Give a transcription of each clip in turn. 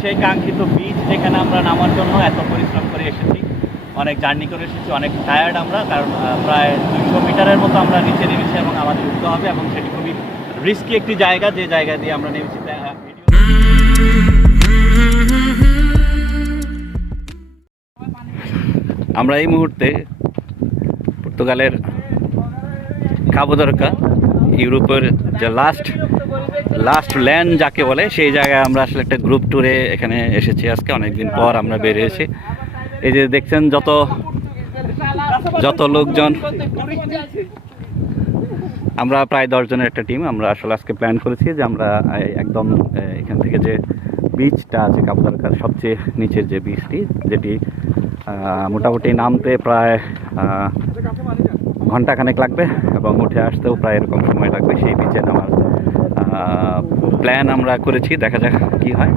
সেই কাঙ্ক্ষিত বীজ যেখানে আমরা নামার জন্য এত পরিশ্রম করে এসেছি। অনেক জার্নি করে এসেছি, অনেক টায়ার্ড আমরা, কারণ প্রায় দুইশো মিটারের মতো আমরা নিচে নেমেছি এবং আমাদের উঠতে হবে এবং সেটি খুবই রিস্কি একটি জায়গা, যে জায়গা দিয়ে আমরা নেমেছি আমরা এই মুহূর্তে পর্তুগালের কাবোদরকা ইউরোপের যে লাস্ট লাস্ট ল্যান্ড যাকে বলে, সেই জায়গায় আমরা আসলে একটা গ্রুপ ট্যুরে এখানে এসেছি আজকে। অনেকদিন পর আমরা বেরিয়েছি। এই যে দেখছেন যত যত লোকজন। আমরা প্রায় দশজনের একটা টিম আমরা আসলে আজকে প্ল্যান করেছি যে আমরা একদম এখান থেকে যে বিচটা আছে কাবুতারকার সবচেয়ে নিচের যে বিচটি যেটি মোটামুটি নামতে প্রায় ঘন্টাখানেক লাগবে এবং উঠে আসতেও প্রায় এরকম সময় লাগবে। সেই বিচে নামার প্ল্যান আমরা করেছি, দেখা যাক কি হয়।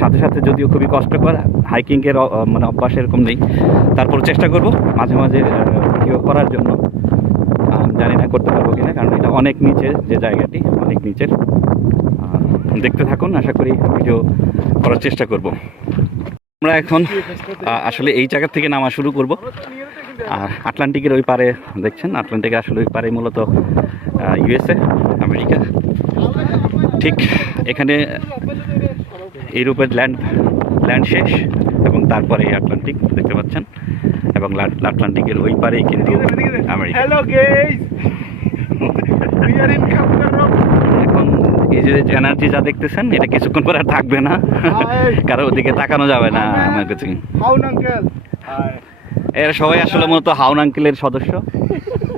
সাথে সাথে যদিও খুবই কষ্টকর হাইকিংয়ের মানে অভ্যাস এরকম নেই। তারপর চেষ্টা করব, মাঝে মাঝে ভিডিও করার জন্য। জানি না করতে পারব কিনা, কারণ এটা অনেক নিচে যে জায়গাটি, অনেক নিচের। দেখতে থাকুন, আশা করি ভিডিও করার চেষ্টা করব। আমরা এখন আসলে এই জায়গা থেকে নামা শুরু করব। আর আটলান্টিকের ওই পারে দেখছেন? আটলান্টিকের আসলে ওই পারে মূলত ইউএসএ আমেরিকা। ঠিক এখানে ইউরোপের ল্যান্ড ল্যান্ড শেষ এবং তারপরে আটলান্টিক দেখতে পাচ্ছেন? এবং আটলান্টিকের ওই পারেই কিন্তু আমেরিকা। এখন এই যে এনার্জি যা দেখতেছেন এটা কিছুক্ষণ পরে আর থাকবে না। কারও ওদিকে তাকানো যাবে না আমার কাছে? এরা সবাই আসলে মূলত হাউন আঙ্কেলের সদস্য।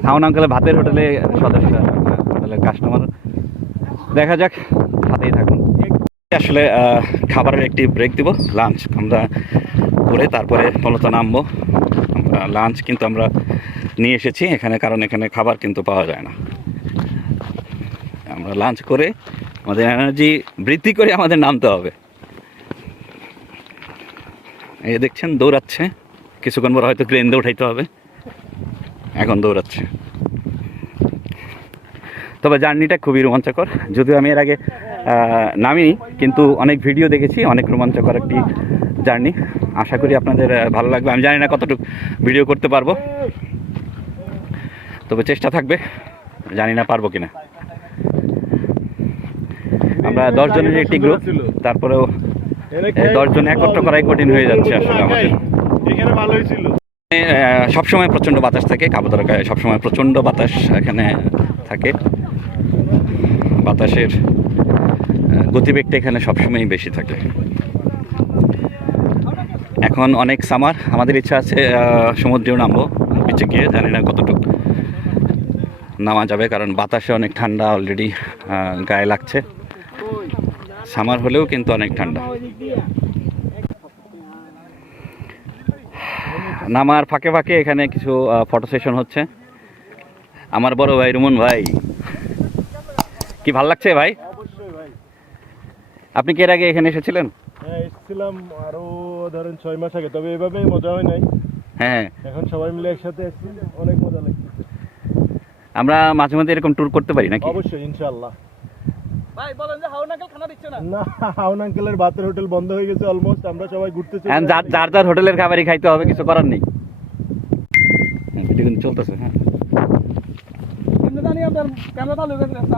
হাউন আঙ্কেলের ভাতের হোটেলে সদস্য, হোটেলের কাস্টমার দেখা যাক হাতেই থাকুন। আসলে খাবারের একটি ব্রেক দিব লাঞ্চ আমরা করে তারপরে মূলত নামবো। লাঞ্চ কিন্তু আমরা নিয়ে এসেছি এখানে, কারণ এখানে খাবার কিন্তু পাওয়া যায় না। আমরা লাঞ্চ করে আমাদের এনার্জি বৃদ্ধি করে আমাদের নামতে হবে। এই দেখছেন, দৌড়াচ্ছে। কিছুক্ষণ পর হয়তো ক্রেন দিয়ে উঠাইতে হবে। এখন দৌড়াচ্ছে। তবে জার্নিটা খুবই রোমাঞ্চকর। যদিও আমি এর আগে নামিনি, কিন্তু অনেক ভিডিও দেখেছি, অনেক রোমাঞ্চকর একটি জার্নি। আশা করি আপনাদের ভালো লাগবে। আমি জানি না কতটুকু ভিডিও করতে পারব। তবে চেষ্টা থাকবে। জানি না পারব কিনা। আমরা দশজনের একটি গ্রুপ তারপরেও দশজন একত্র করাই কঠিন হয়ে যাচ্ছে আসলে আমাদের। এখানে ভালোই ছিল। সবসময় প্রচণ্ড বাতাস থাকে কাবুতরকায় সবসময় প্রচণ্ড বাতাস এখানে থাকে। বাতাসের গতিবেগটা এখানে সবসময়ই বেশি থাকে। এখন অনেক সামার, আমাদের ইচ্ছা আছে সমুদ্রেও নামবো বিচে গিয়ে, জানি না কতটুকু নামা যাবে, কারণ বাতাসে অনেক ঠান্ডা অলরেডি গায়ে লাগছে। সামার হলেও কিন্তু অনেক ঠান্ডা। নামার ফাঁকে ফাঁকে এখানে কিছু ফটো সেশন হচ্ছে। আমার বড় ভাই রুমন ভাই। কি ভালো লাগছে ভাই? অবশ্যই ভাই। আপনি কি এর আগে এখানে এসেছিলেন? হ্যাঁ এসেছিলাম আরও ধরেন ছয় মাস আগে তবে মজা হয় নাই। হ্যাঁ এখন সবাই মিলে একসাথে এসেছি অনেক মজা লাগছে আমরা মাঝে মাঝে এরকম ট্যুর করতে পারি নাকি? অবশ্যই ইনশাআল্লাহ। ভাই বলেন যে হাওন আঙ্কেল খানা দিচ্ছে না। না হাউন আঙ্কেলের ভাতের হোটেল বন্ধ হয়ে গেছে অলমোস্ট আমরা সবাই ঘুরতে চলে যার যার যার হোটেলের খাবারই খাইতে হবে কিছু করার নেই। ভিডিও কিন্তু চলতেছে হ্যাঁ।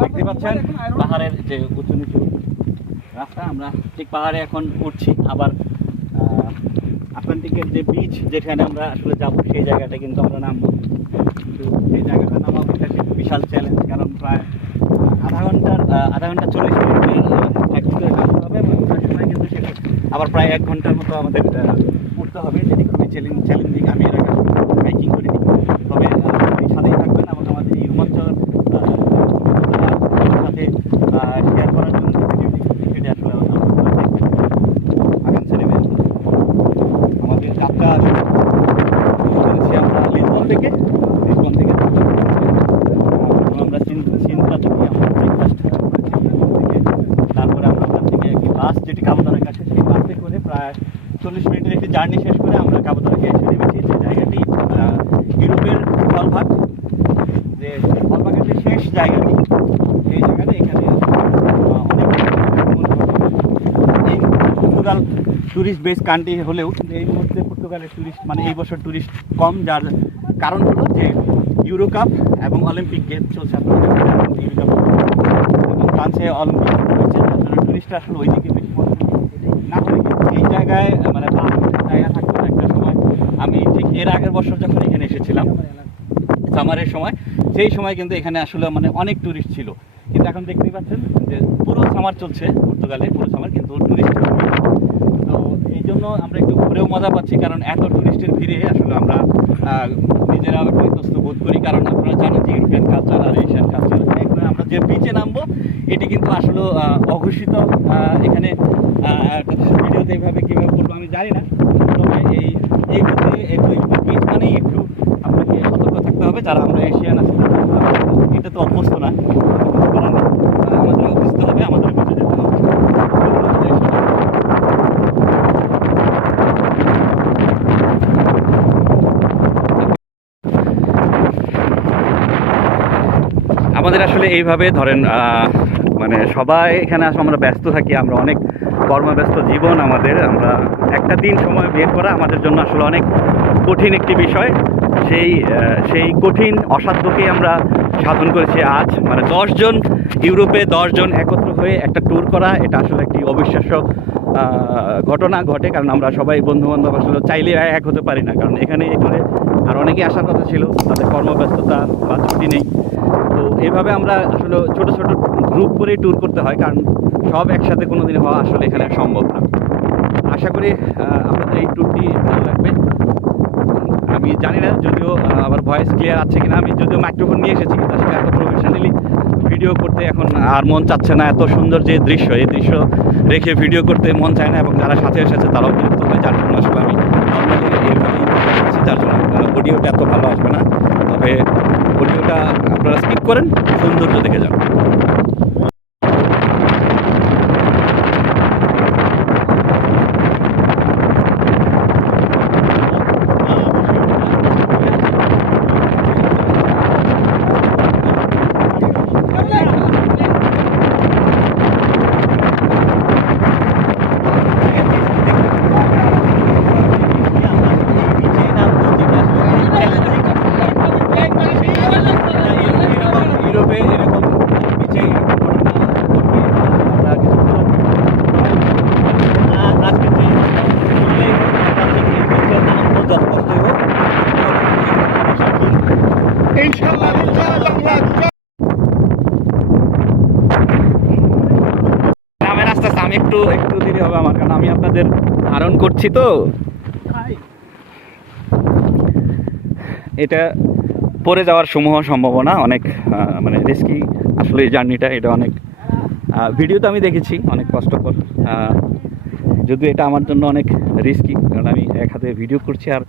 দেখতে পাচ্ছেন পাহাড়ের যে উঁচু নিচু রাস্তা আমরা ঠিক পাহাড়ে এখন উঠছি। আবার আটলান্টিকের যে বিচ যেখানে আমরা আসলে যাব সেই জায়গাটা কিন্তু আমরা নামবো। কিন্তু সেই জায়গাটা নামা বিশাল চ্যালেঞ্জ কারণ প্রায় আধা ঘণ্টার আধা ঘণ্টা চল্লিশ মিনিট এক নামতে হবে এবং ওঠার কিন্তু সেটা আবার প্রায় এক ঘণ্টার মতো আমাদের উঠতে হবে যেটি খুবই চ্যালেঞ্জ চ্যালেঞ্জিং আমি এর আগে হাইকিং করিনি তবে আহ, আপনি সাথেই থাকবেন এবং আমাদের এই রোমাঞ্চকর আহ, সাথে শেয়ার করার জন্য যে ভিডিওটি সেটি আসলে আমার আপনারা দেখবেন। আগাম ছেড়ে বের। আমাদের যাত্রা শুরু করেছি আমরা লিসবন থেকে লিসবন থেকে এবং আমরা চিন- চিন্তা থেকে আমরা ব্রেকফাস্ট থেকে তারপরে আমরা ওখান থেকে একটি বাস যেটি কাবুতরের কাছে সেই বাসে করে প্রায় চল্লিশ মিনিটের একটি জার্নি শেষ করে আমরা কাবুতরকে এসে নেমেছি যে জায়গাটি আহ, ইউরোপের স্থলভাগ যে শেষ জায়গাটি সেই জায়গাটা এখানে অনেক ন্যাচারাল ট্যুরিস্ট বেস কান্ট্রি হলেও এই মুহূর্তে পর্তুগালের ট্যুরিস্ট মানে এই বছর ট্যুরিস্ট কম, যার কারণ হলো যে ইউরো কাপ এবং অলিম্পিক গেম চলছে আপনারা এবং ফ্রান্সে অলিম্পিক হয়েছে যার জন্য ট্যুরিস্টরা আসলে ওই দিকে বেশি। না হলে এই জায়গায় মানে জায়গা থাকতো একটা সময়। আমি ঠিক এর আগের বছর যখন এখানে এসেছিলাম সামারের সময় সেই সময় কিন্তু এখানে আসলে মানে অনেক ট্যুরিস্ট ছিল। কিন্তু এখন দেখতেই পাচ্ছেন যে পুরো সামার চলছে পর্তুগালে, পুরো সামার কিন্তু ট্যুরিস্ট তো এই জন্য আমরা একটু ঘুরেও মজা পাচ্ছি, কারণ এত ট্যুরিস্টের ভিড়ে আসলে আমরা নিজেরা পরিতস্ত বোধ করি। কারণ আপনারা জানেন যে ইউরোপিয়ান কালচার আর এশিয়ান কালচার আমরা যে বিচে নামবো, এটি কিন্তু আসলে অঘোষিত এখানে ভিডিওতে এইভাবে কীভাবে বলব আমি জানি না। তবে এই এই বিচে মানেই একটু আপনাকে সতর্ক থাকতে হবে যারা আমরা এশিয়ান তারা এটা তো অভ্যস্ত না। আমাদের আসলে এইভাবে ধরেন মানে সবাই এখানে আসলে আমরা ব্যস্ত থাকি, আমরা অনেক কর্মব্যস্ত জীবন আমাদের, আমরা একটা দিন সময় বের করা আমাদের জন্য আসলে অনেক কঠিন একটি বিষয়। সেই সেই কঠিন অসাধ্যকেই আমরা সাধন করেছি আজ। মানে দশজন ইউরোপে দশজন একত্র হয়ে একটা ট্যুর করা, এটা আসলে একটি অবিশ্বাস্য ঘটনা ঘটে। কারণ আমরা সবাই বন্ধু বান্ধব আসলে চাইলে এক হতে পারি না। কারণ এখানে ট্যুরে আর অনেকেই আসার কথা ছিল, তাদের কর্মব্যস্ততা বা ছুটি নেই। তো এইভাবে আমরা আসলে ছোট ছোট গ্রুপ করে ট্যুর করতে হয়, কারণ সব একসাথে কোনো দিন হওয়া আসলে এখানে সম্ভব না। আশা করি আপনাদের এই ট্যুরটি ভালো লাগবে। আমি জানি না যদিও আমার ভয়েস ক্লিয়ার আছে কিনা, আমি যদিও মাইক্রোফোন নিয়ে এসেছি কিন্তু আসলে এত প্রফেশনালি ভিডিও করতে এখন আর মন চাচ্ছে না, এত সুন্দর যে দৃশ্য, এই দৃশ্য রেখে ভিডিও করতে মন চায় না, এবং যারা সাথে এসেছে তারাও বিরক্ত হয়, যার জন্য আসলে আমি নর্মালি এইভাবেই যার জন্য অডিওটা এত ভালো আসবে না। তবে অডিওটা আপনারা স্কিপ করেন সৌন্দর্য দেখে যান ইউরোপে এরকম বিচে এরকম ঘটনা ঘটবে, আমরা কিছু বলব না। আহ, আজকে যে শুনলে আমরা যে এই বিচে নামবো, যত কষ্টই হোক, ইনশাআল্লাহ ইনশাআল্লাহ নামের আস্তে আস্তে আমি একটু একটু দেরি হবে আমার কারণ আমি আপনাদের করছি তো। এটা পড়ে যাওয়ার সমূহ সম্ভাবনা অনেক মানে রিস্কি আসলে এই জার্নিটা এটা অনেক ভিডিও তো আমি দেখেছি অনেক কষ্টকর। যদিও এটা আমার জন্য অনেক রিস্কি কারণ আমি এক হাতে ভিডিও করছি আর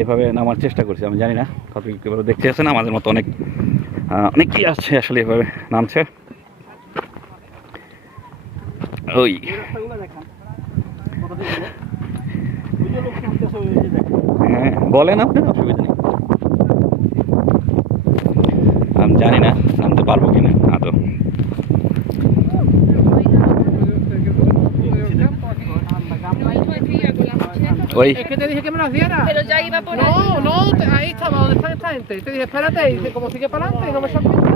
এভাবে নামার চেষ্টা করছি আমি জানি না কত কীভাবে দেখতে আসে না আমাদের মতো অনেক অনেকেই আসছে আসলে এভাবে নামছে। ওই। হ্যাঁ বলেন আপনি অসুবিধা নেই আমি জানি না নামতে পারব কিনা আদৌ ওই Es que te dije que me lo hiciera. Pero ya iba por ahí. No, no, te- ahí estaba donde está esta gente. Te dije, espérate, y dice, como sigue para adelante no me sorprende.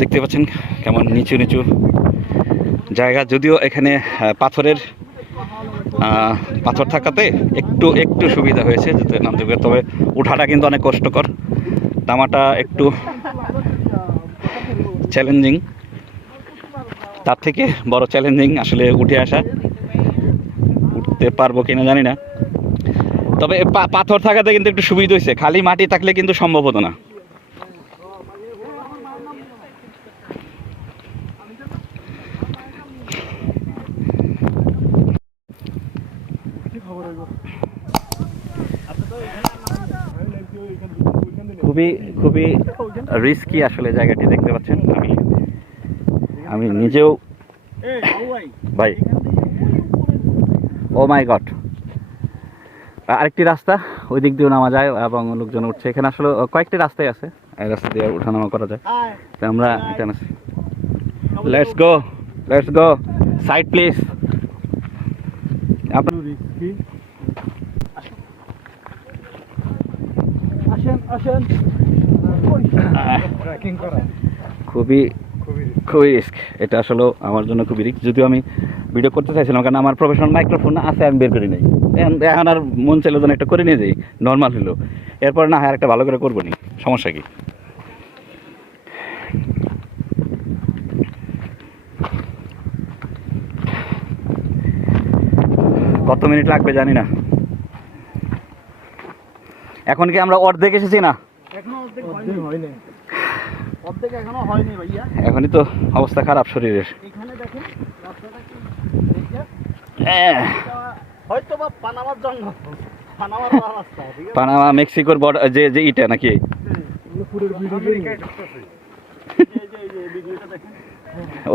দেখতে পাচ্ছেন কেমন নিচু নিচু জায়গা যদিও এখানে পাথরের পাথর থাকাতে একটু একটু সুবিধা হয়েছে যেতে নামতে পারে তবে উঠাটা কিন্তু অনেক কষ্টকর। নামাটা একটু চ্যালেঞ্জিং তার থেকে বড় চ্যালেঞ্জিং আসলে উঠে আসা। উঠতে পারব কিনা জানি না। তবে পাথর থাকাতে কিন্তু একটু সুবিধা হয়েছে। খালি মাটি থাকলে কিন্তু সম্ভব হতো না। খুবই খুবই রিস্কি আসলে জায়গাটি দেখতে পাচ্ছেন। আমি আমি নিজেও ভাই। ও মাই গড আরেকটি রাস্তা ওই দিক দিয়েও নামা যায় এবং লোকজন উঠছে। এখানে আসলে কয়েকটি রাস্তাই আছে। এই রাস্তা দিয়ে ওঠানামা করা যায়। তো আমরা এখানে আছি। Let's go let's go side please আপনার রিস্কি আসেন আসেন ট্রেকিং করা খুবই খুবই রিস্ক এটা আসলে আমার জন্য খুবই রিস্ক যদিও আমি ভিডিও করতে চাইছিলাম, কারণ আমার প্রফেশনাল মাইক্রোফোন আছে, আমি বের করি নাই। এখন আর মন চাইলে যেন একটা করে নিয়ে যাই নর্মাল হলো এরপর না আর একটা ভালো করে করব নি। সমস্যা কি? কত মিনিট লাগবে জানি না। এখন কি আমরা অর্ধেক এসেছি না? হয় এখনই তো অবস্থা খারাপ শরীরের। এখানে দেখেন রাস্তাটা কি? দেখছেন? হ্যাঁ। হয়তো বা পানামার জন্য পানামার রাস্তা ঠিক আছে? পানামা মেক্সিকোর বর্ডার যে যে ইটা নাকি?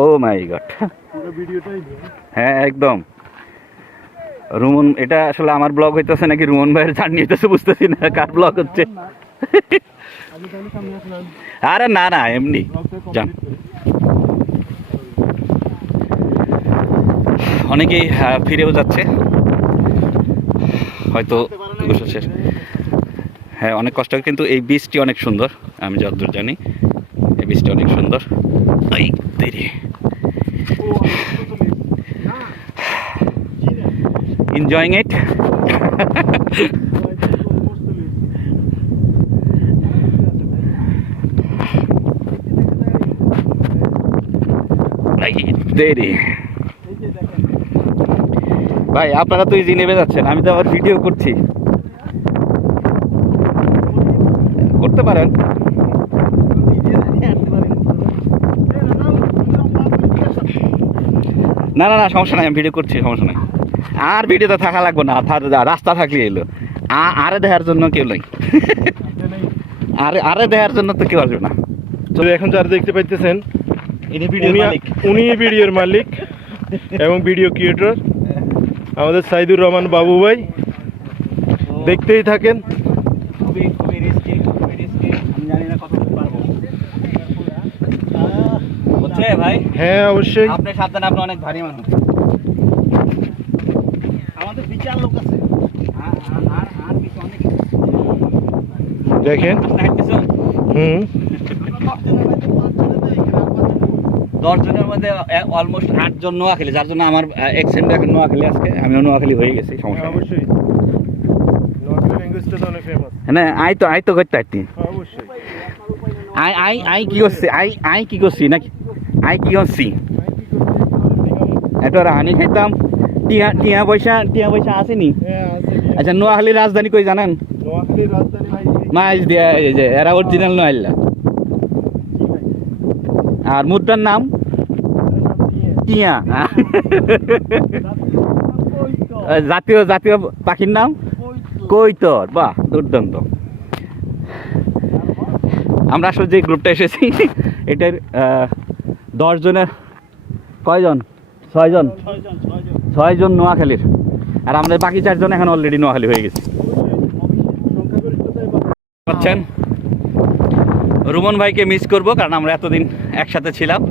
Oh my god. হ্যাঁ একদম। রুমন, এটা আসলে আমার ব্লগ হইতেছে নাকি রুমন ভাইয়ের জার্নি হইতেছে বুঝতেছি না, কার ব্লগ হচ্ছে? আরে না না, এমনি। যান। অনেকেই ফিরেও যাচ্ছে। হয়তো শেষ। হ্যাঁ অনেক কষ্ট, কিন্তু এই বীজটি অনেক সুন্দর। আমি যতদূর জানি, এই বীজটি অনেক সুন্দর। এই, দেরি। এনজয়িং ইট দেরি। ভাই, আপনারা তো ইজি নেমে যাচ্ছেন। আমি তো আবার ভিডিও করছি। করতে পারেন। না না না, সমস্যা নাই, আমি ভিডিও করছি, সমস্যা নাই। আর ভিডিওতে থাকা লাগবে না রাস্তা থাকলে এলো। আরে দেখার জন্য কেউ নাই। আরে আরে দেখার জন্য তো কেউ আসবে না। তো এখন যারা দেখতে পাইতেছেন উনি উনি ভিডিওর মালিক এবং ভিডিও ক্রিয়েটর আমাদের সাইদুর রহমান বাবু ভাই। দেখতেই থাকেন। খুবই খুবই রিস্কি খুবই রিস্কি আমি জানি না কত পারব। ভাই হ্যাঁ অবশ্যই। আপনি সাবধানে আপনি অনেক ভারী মানুষ আমাদের বিচার লোক আছে আর আর- আর আর কিছু অনেক দেখেন। হুম। দশ জনের মধ্যে অলমোস্ট আট জন নোয়াখালী যার জন্য আমার এক্সেন্ট এখন নোয়াখালী আজকে আমিও নোয়াখালী হয়ে গেছি সমস্যা অবশ্যই। অনেক ফেমাস হ্যাঁ আই তো আই তো করতে পারতি। অবশ্যই। আই আই আই কি করছি? আই আই কি করছি নাকি? আই কি করছি? এটা হানি খাইতাম। টিয়া টিয়া পয়সা টিয়া পয়সা আসেনি? হ্যাঁ আছে আচ্ছা নোয়াখালীর রাজধানী কই জানেন? নোয়াখালীর রাজধানী ভাই মাইজ দিয়া এই যে এরা অরিজিনাল নোয়াল্লা আর মুদ্রার নাম? টিয়া। জাতীয় জাতীয় পাখির নাম? কৈতর বাহ দুর্দান্ত। আমরা আসলে যে গ্রুপটা এসেছি এটার আহ, দশ জনের কয়জন? ছয়জন? ছয়জন নোয়াখালীর। আর আমাদের বাকি চারজন এখন অলরেডি নোয়াখালী হয়ে গেছি। পাচ্ছেন? রুমন ভাইকে মিস করব কারণ আমরা এতদিন একসাথে ছিলাম।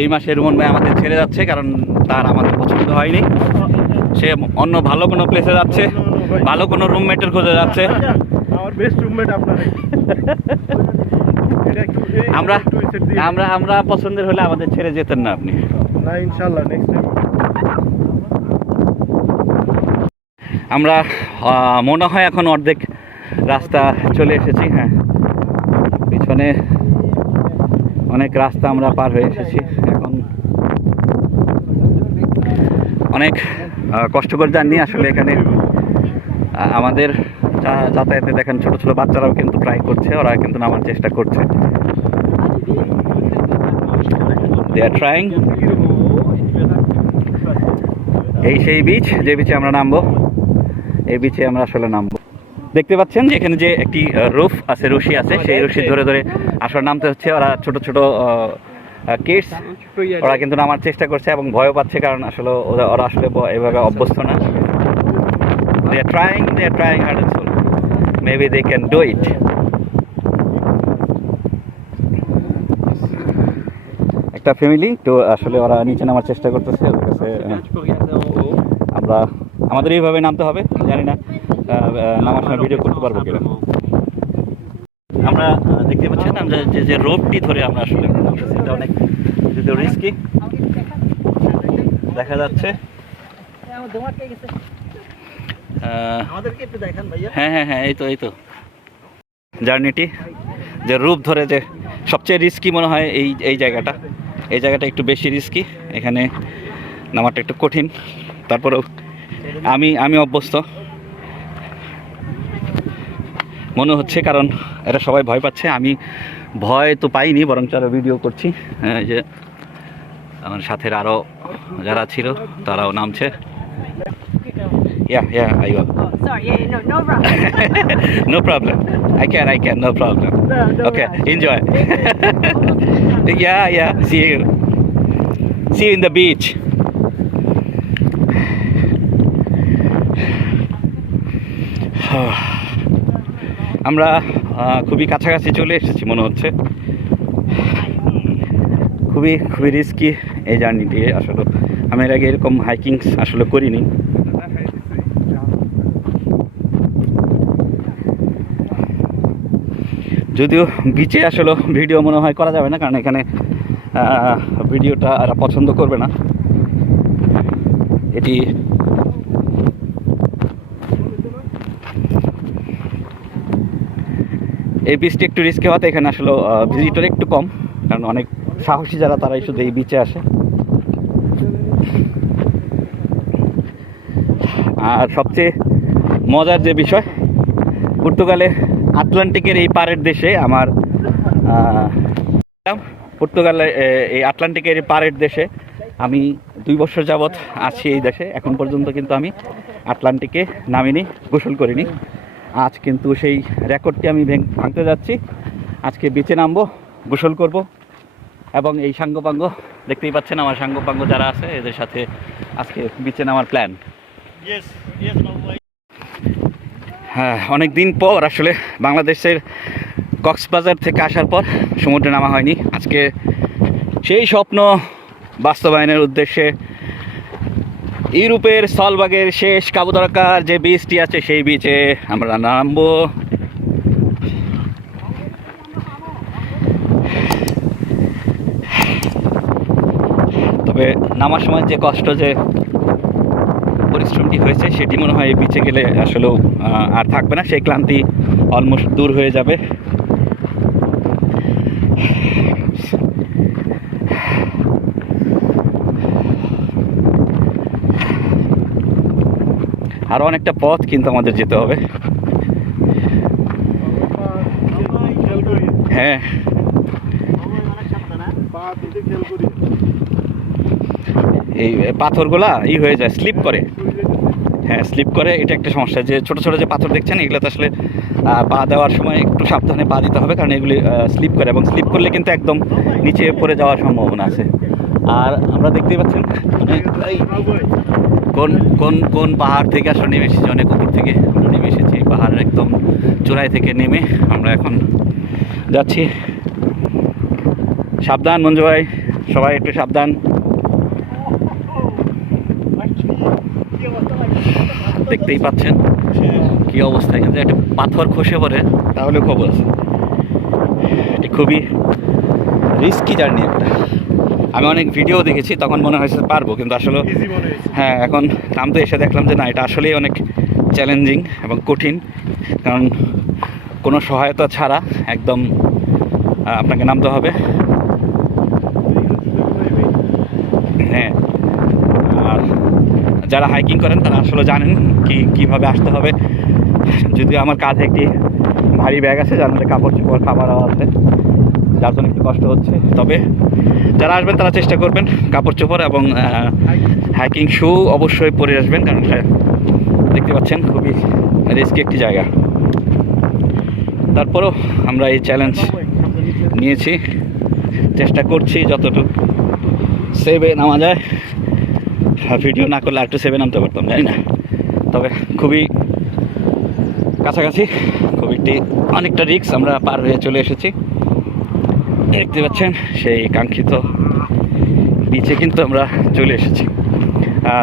এই মাসে রুমন ভাই আমাদের ছেড়ে যাচ্ছে কারণ তার আমাদের পছন্দ হয়নি। সে অন্য ভালো কোনো প্লেসে যাচ্ছে ভালো কোনো রুমমেটের খোঁজে যাচ্ছে। আমার আমরা আমরা পছন্দের হলে আমাদের ছেড়ে যেতেন না আপনি। না ইনশাআল্লাহ নেক্সট টাইম আমরা মনে হয় এখন অর্ধেক রাস্তা চলে এসেছি হ্যাঁ। পিছনে অনেক রাস্তা আমরা পার হয়ে এসেছি, এখন অনেক কষ্টকর জার্নি আসলে এখানে। আমাদের যাতায়াতে দেখেন ছোট ছোট বাচ্চারাও কিন্তু ট্রাই করছে, ওরা কিন্তু নামার চেষ্টা করছে। দে আর ট্রাইং এই সেই বিচ যে বিচে আমরা নামবো, এই বিচে আমরা আসলে নামবো। দেখতে পাচ্ছেন যে এখানে যে একটি রুফ আছে রশি আছে সেই রশি ধরে ধরে আসলে নামতে হচ্ছে। ওরা ছোট ছোট কিডস ওরা কিন্তু নামার চেষ্টা করছে এবং ভয়ও পাচ্ছে কারণ আসলে ওরা আসলে এভাবে অভ্যস্ত না। They are trying they are trying hard soul maybe they can do it একটা ফ্যামিলি তো আসলে ওরা নিচে নামার চেষ্টা করতেছে। কাছে আমরা আমাদের এইভাবে নামতে হবে জানি না। নামার সময় ভিডিও করতে পারব কিনা? আমরা দেখতে পাচ্ছেন, আমরা যে যে রোপটি ধরে আমরা আসলে এটা অনেক যদিও রিস্কি দেখা যাচ্ছে। হ্যাঁ হ্যাঁ হ্যাঁ এই তো এই তো। জার্নিটি, যে রূপ ধরে যে সবচেয়ে রিস্কি মনে হয় এই এই জায়গাটা। এই জায়গাটা একটু বেশি রিস্কি এখানে নামাটা একটু কঠিন। তারপরেও আমি আমি অভ্যস্ত। মনে হচ্ছে কারণ এটা সবাই ভয় পাচ্ছে। আমি ভয় তো পাইনি বরং তারা ভিডিও করছি। হ্যাঁ যে আমার সাথে আরও যারা ছিল তারাও নামছে। No problem I can I can no problem okay enjoy yeah see see in the beach Oh. আমরা খুবই কাছাকাছি চলে এসেছি মনে হচ্ছে। খুবই খুবই রিস্কি এই জার্নিটি আসলে। আমি এর আগে এরকম হাইকিং আসলে করিনি। যদিও বিচে আসলে ভিডিও মনে হয় করা যাবে না, কারণ এখানে ভিডিওটা আর পছন্দ করবে না। এটি এই বীজটি একটু রিস্কে হওয়াতে এখানে আসলে ভিজিটর একটু কম, কারণ অনেক সাহসী যারা তারাই শুধু এই বিচে আসে। আর সবচেয়ে মজার যে বিষয়, পর্তুগালে আটলান্টিকের এই পারের দেশে আমার পর্তুগালে এই আটলান্টিকের এই পারের দেশে আমি দুই বছর যাবৎ আছি এই দেশে। এখন পর্যন্ত কিন্তু আমি আটলান্টিকে নামিনি, গোসল করিনি। আজ কিন্তু সেই রেকর্ডটি আমি ভেঙ- ভাঙতে যাচ্ছি। আজকে বিচে নামবো গোসল করব এবং এই সাঙ্গপাঙ্গ দেখতেই পাচ্ছেন আমার সাঙ্গপাঙ্গ যারা আছে এদের সাথে আজকে বিচে নামার প্ল্যান হ্যাঁ অনেক দিন পর আসলে বাংলাদেশের কক্সবাজার থেকে আসার পর সমুদ্রে নামা হয়নি। আজকে সেই স্বপ্ন বাস্তবায়নের উদ্দেশ্যে ইউরোপের সলবাগের শেষ কাবুদরকার যে বীজটি আছে, সেই বীচে আমরা নামবো। তবে নামার সময় যে কষ্ট, যে পরিশ্রমটি হয়েছে, সেটি মনে হয় বিচে গেলে আসলেও আর থাকবে না। সেই ক্লান্তি অলমোস্ট দূর হয়ে যাবে। আরও অনেকটা পথ কিন্তু আমাদের যেতে হবে। হ্যাঁ। এই পাথরগুলা ই হয়ে যায় স্লিপ করে। হ্যাঁ স্লিপ করে এটা একটা সমস্যা। যে ছোট ছোট যে পাথর দেখছেন এগুলোতে আসলে আহ, পা দেওয়ার সময় একটু সাবধানে পা দিতে হবে কারণ এগুলি স্লিপ করে এবং স্লিপ করলে কিন্তু একদম নিচে পড়ে যাওয়ার সম্ভাবনা আছে। আর আমরা দেখতেই পাচ্ছেন কোন কোন কোন পাহাড় থেকে আসলে নেমে এসেছি? অনেক উপর থেকে আমরা নেমে এসেছি। পাহাড়ের একদম চূড়াই থেকে নেমে আমরা এখন যাচ্ছি। সাবধান মঞ্জু ভাই সবাই একটু সাবধান। দেখতেই পাচ্ছেন কি অবস্থা। কিন্তু একটা পাথর খসে পড়ে। তাহলে খবর আছে। এটি খুবই রিস্কি জার্নি একটা। আমি অনেক ভিডিও দেখেছি তখন মনে হয়েছে পারব কিন্তু আসলে হ্যাঁ এখন নামতে এসে দেখলাম যে না এটা আসলেই অনেক চ্যালেঞ্জিং এবং কঠিন কারণ কোনো সহায়তা ছাড়া একদম আপনাকে নামতে হবে। হ্যাঁ আর যারা হাইকিং করেন তারা আসলে জানেন কি কীভাবে আসতে হবে। যদিও আমার কাঁধে একটি ভারী ব্যাগ আছে যার মধ্যে কাপড় চোপড় খাবারও আছে। যার জন্য একটু কষ্ট হচ্ছে। তবে যারা আসবেন, তারা চেষ্টা করবেন কাপড় চোপড় এবং হাইকিং শু অবশ্যই পরে আসবেন, কারণ এটা দেখতে পাচ্ছেন খুবই রিস্কি একটি জায়গা। তারপরেও আমরা এই চ্যালেঞ্জ নিয়েছি। চেষ্টা করছি যতটুকু সেভে নামা যায়। ভিডিও না করলে একটু সেভে নামতে পারতাম, জানি না। তবে খুবই কাছাকাছি, খুব একটি, অনেকটা রিক্স আমরা পার হয়ে চলে এসেছি। দেখতে পাচ্ছেন, সেই কাঙ্ক্ষিত বিচে কিন্তু আমরা চলে এসেছি।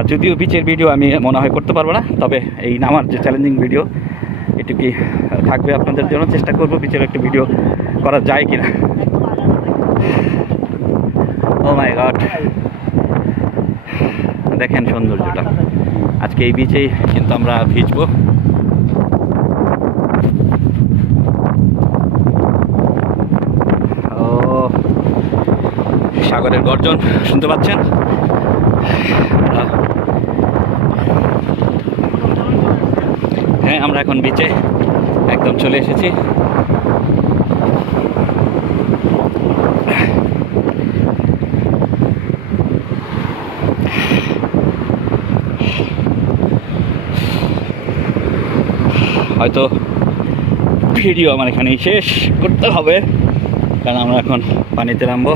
যদিও বিচের ভিডিও আমি মনে হয় করতে পারব না, তবে এই নামার যে চ্যালেঞ্জিং ভিডিও এটুকুই থাকবে আপনাদের জন্য? চেষ্টা করব বিচের একটা ভিডিও করা যায় কি না ও মাই গড দেখেন সৌন্দর্যটা। আজকে এই বিচেই কিন্তু আমরা ভিজবো ও সাগরের গর্জন শুনতে পাচ্ছেন? হ্যাঁ আমরা এখন বিচে একদম চলে এসেছি। হয়তো ভিডিও আমার এখানেই শেষ করতে হবে, কারণ আমরা এখন পানিতে নামবো।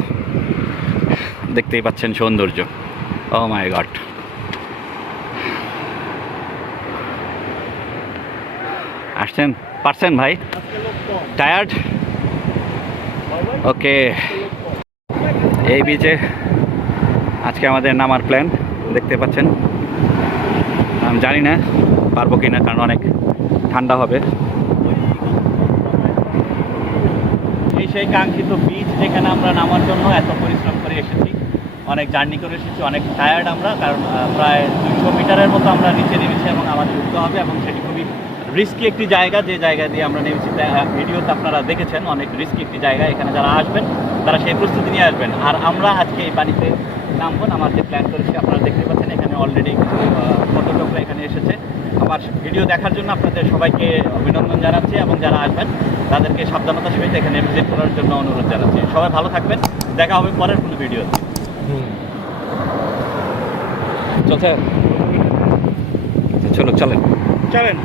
দেখতেই পাচ্ছেন সৌন্দর্য। ও মাই গড আসছেন? পারছেন ভাই? টায়ার্ড ওকে এই বিচে আজকে আমাদের নামার প্ল্যান দেখতে পাচ্ছেন? আমি জানি না, পারব কি না কারণ অনেক ঠান্ডা হবে। এই সেই কাঙ্ক্ষিত বীজ যেখানে আমরা নামার জন্য এত পরিশ্রম করে এসেছি। অনেক জার্নি করে এসেছি, অনেক টায়ার্ড আমরা, কারণ প্রায় দুশো মিটারের মতো আমরা নিচে নেমেছি এবং আমাদের উঠতে হবে এবং সেটি খুবই রিস্কি একটি জায়গা, যে জায়গা দিয়ে আমরা নেমেছি ভিডিওতে আপনারা দেখেছেন, অনেক রিস্কি একটি জায়গা, এখানে যারা আসবেন, তারা সেই প্রস্তুতি নিয়ে আসবেন। আর আমরা আজকে এই পানিতে নামবো আমার যে প্ল্যান করেছি, আপনারা দেখতে পাচ্ছেন এখানে অলরেডি কিছু পর্যটকরা এখানে এসেছে। আমার ভিডিও দেখার জন্য আপনাদের সবাইকে অভিনন্দন জানাচ্ছি এবং যারা আসবেন, তাদেরকে সাবধানতার সহিত এখানে ভিজিট করার জন্য অনুরোধ জানাচ্ছি। সবাই ভালো থাকবেন, দেখা হবে পরের কোনো ভিডিওতে চলছে। চলো চলেন। চলেন।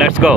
Let's go